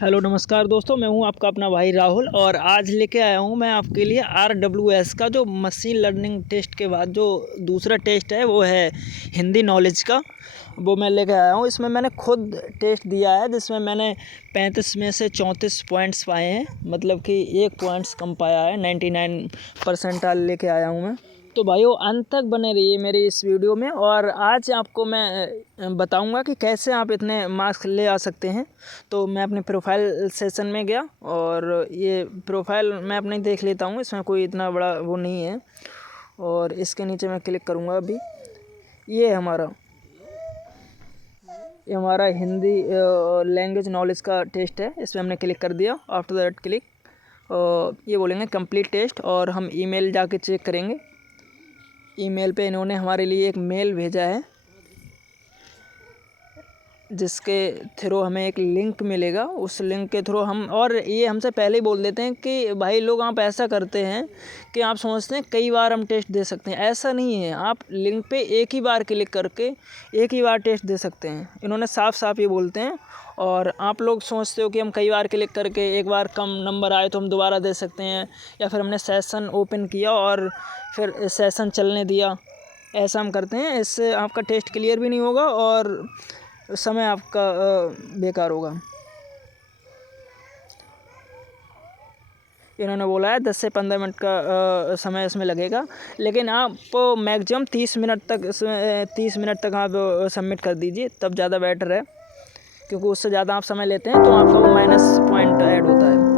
Hello नमस्कार दोस्तों, मैं हूं आपका अपना भाई राहुल और आज लेके आया हूं मैं आपके लिए RWS का जो मशीन लर्निंग टेस्ट के बाद जो दूसरा टेस्ट है वो है हिंदी नॉलेज का। वो मैं लेके आया हूं। इसमें मैंने खुद टेस्ट दिया है जिसमें मैंने 35 में से 34 पॉइंट्स पाए हैं, मतलब कि 1 पॉइंट्स कम पाया है। 99 परसेंटाइल लेके आया हूं मैं। तो भाइयों अंत तक बने रहिए मेरी इस वीडियो में और आज आपको मैं बताऊंगा कि कैसे आप इतने मार्क्स ले आ सकते हैं। तो मैं अपने प्रोफाइल सेशन में गया और ये प्रोफाइल मैं अपने देख लेता हूँ, इसमें कोई इतना बड़ा वो नहीं है। और इसके नीचे मैं क्लिक करूँगा अभी। ये हमारा हिंदी लैंग्वेज नॉलेज का टेस्ट है। इसमें हमने क्लिक कर दिया। आफ्टर दैट क्लिक ये बोलेंगे कंप्लीट टेस्ट और हम ईमेल जाके चेक करेंगे। ईमेल पे इन्होंने हमारे लिए एक मेल भेजा है जिसके थ्रू हमें एक लिंक मिलेगा। उस लिंक के थ्रू हम, और ये हमसे पहले ही बोल देते हैं कि भाई लोग आप ऐसा करते हैं कि आप समझते हैं कई बार हम टेस्ट दे सकते हैं। ऐसा नहीं है, आप लिंक पे एक ही बार क्लिक करके एक ही बार टेस्ट दे सकते हैं। इन्होंने साफ साफ ये बोलते हैं। और आप लोग सोचते हो कि हम कई बार क्लिक करके एक बार कम नंबर आए तो हम दोबारा दे सकते हैं, या फिर हमने सेशन ओपन किया और फिर सेशन चलने दिया, ऐसा हम करते हैं। इससे आपका टेस्ट क्लियर भी नहीं होगा और समय आपका बेकार होगा। इन्होंने बोला है 10 से 15 मिनट का समय इसमें लगेगा, लेकिन आप मैक्सिमम 30 मिनट तक आप सबमिट कर दीजिए, तब ज़्यादा बेटर है। क्योंकि उससे ज़्यादा आप समय लेते हैं तो आपका वो माइनस पॉइंट ऐड होता है।